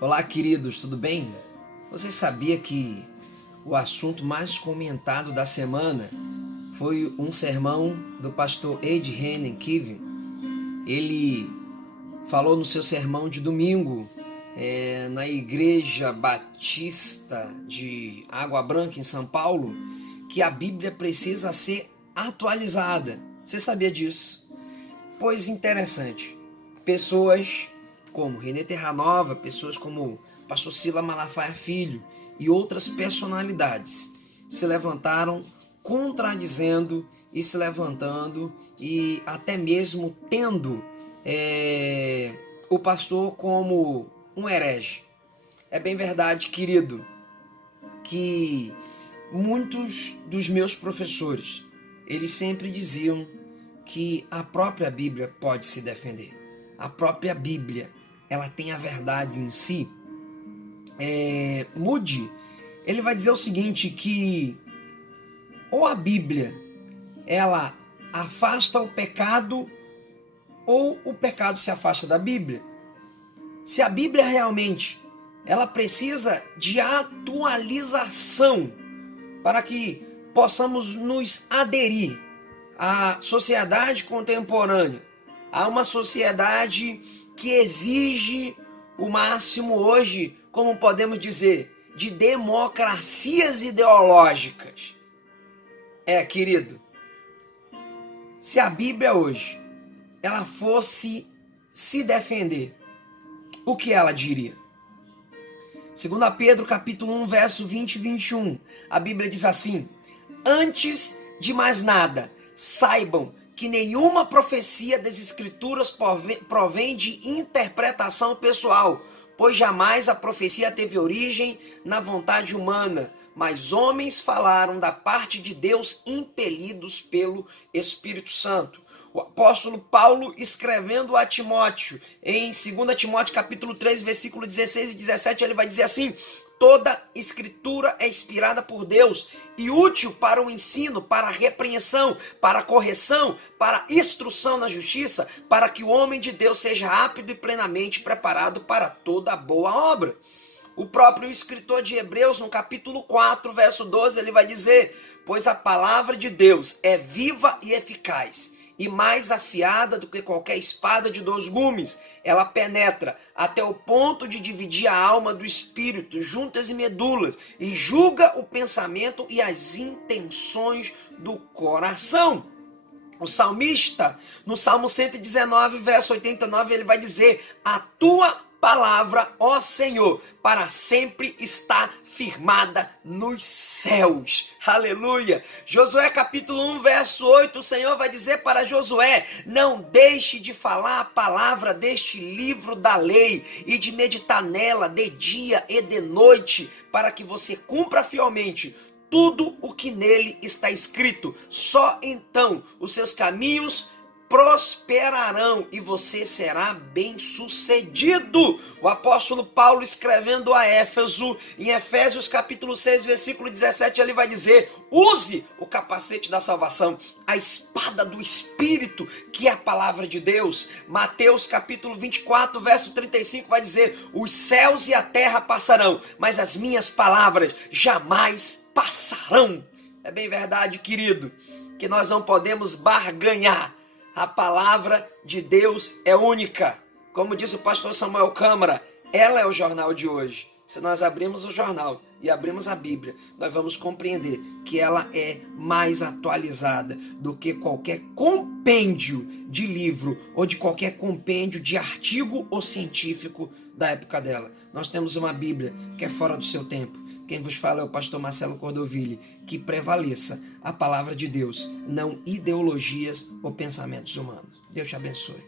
Olá, queridos, tudo bem? Você sabia que o assunto mais comentado da semana foi um sermão do pastor Ed Kevin? Ele falou no seu sermão de domingo na Igreja Batista de Água Branca, em São Paulo, que a Bíblia precisa ser atualizada. Você sabia disso? Pois interessante, pessoas como René Terranova, pessoas como pastor Sila Malafaia Filho e outras personalidades se levantaram contradizendo e se levantando e até mesmo tendo o pastor como um herege. É bem verdade, querido, que muitos dos meus professores, eles sempre diziam que a própria Bíblia pode se defender. A própria Bíblia, ela tem a verdade em si. Moody, ele vai dizer o seguinte, que ou a Bíblia, ela afasta o pecado, ou o pecado se afasta da Bíblia. Se a Bíblia realmente, ela precisa de atualização para que possamos nos aderir à sociedade contemporânea, a uma sociedade que exige o máximo hoje, como podemos dizer, de democracias ideológicas. Querido, se a Bíblia hoje, ela fosse se defender, o que ela diria? 2 Pedro capítulo 1, verso 20 e 21, a Bíblia diz assim: antes de mais nada, saibam que nenhuma profecia das Escrituras provém de interpretação pessoal, pois jamais a profecia teve origem na vontade humana, mas homens falaram da parte de Deus impelidos pelo Espírito Santo. O apóstolo Paulo, escrevendo a Timóteo, em 2 Timóteo capítulo 3, versículo 16 e 17, ele vai dizer assim: toda escritura é inspirada por Deus e útil para o ensino, para a repreensão, para a correção, para a instrução na justiça, para que o homem de Deus seja rápido e plenamente preparado para toda boa obra. O próprio escritor de Hebreus, no capítulo 4, verso 12, ele vai dizer: pois a palavra de Deus é viva e eficaz, e mais afiada do que qualquer espada de 2 gumes. Ela penetra até o ponto de dividir a alma do espírito, juntas e medulas, e julga o pensamento e as intenções do coração. O salmista, no Salmo 119, verso 89, ele vai dizer: a tua palavra, ó Senhor, para sempre está firmada nos céus. Aleluia! Josué capítulo 1, verso 8, o Senhor vai dizer para Josué: não deixe de falar a palavra deste livro da lei e de meditar nela de dia e de noite, para que você cumpra fielmente tudo o que nele está escrito. Só então os seus caminhos prosperarão e você será bem-sucedido. O apóstolo Paulo, escrevendo a Éfeso, em Efésios capítulo 6, versículo 17, ele vai dizer: use o capacete da salvação, a espada do Espírito, que é a palavra de Deus. Mateus capítulo 24, verso 35, vai dizer: os céus e a terra passarão, mas as minhas palavras jamais passarão. É bem verdade, querido, que nós não podemos barganhar. A palavra de Deus é única. Como disse o pastor Samuel Câmara, ela é o jornal de hoje. Se nós abrirmos o jornal e abrirmos a Bíblia, nós vamos compreender que ela é mais atualizada do que qualquer compêndio de livro ou de qualquer compêndio de artigo ou científico da época dela. Nós temos uma Bíblia que é fora do seu tempo. Quem vos fala é o pastor Marcelo Cordoville. Que prevaleça a palavra de Deus, não ideologias ou pensamentos humanos. Deus te abençoe.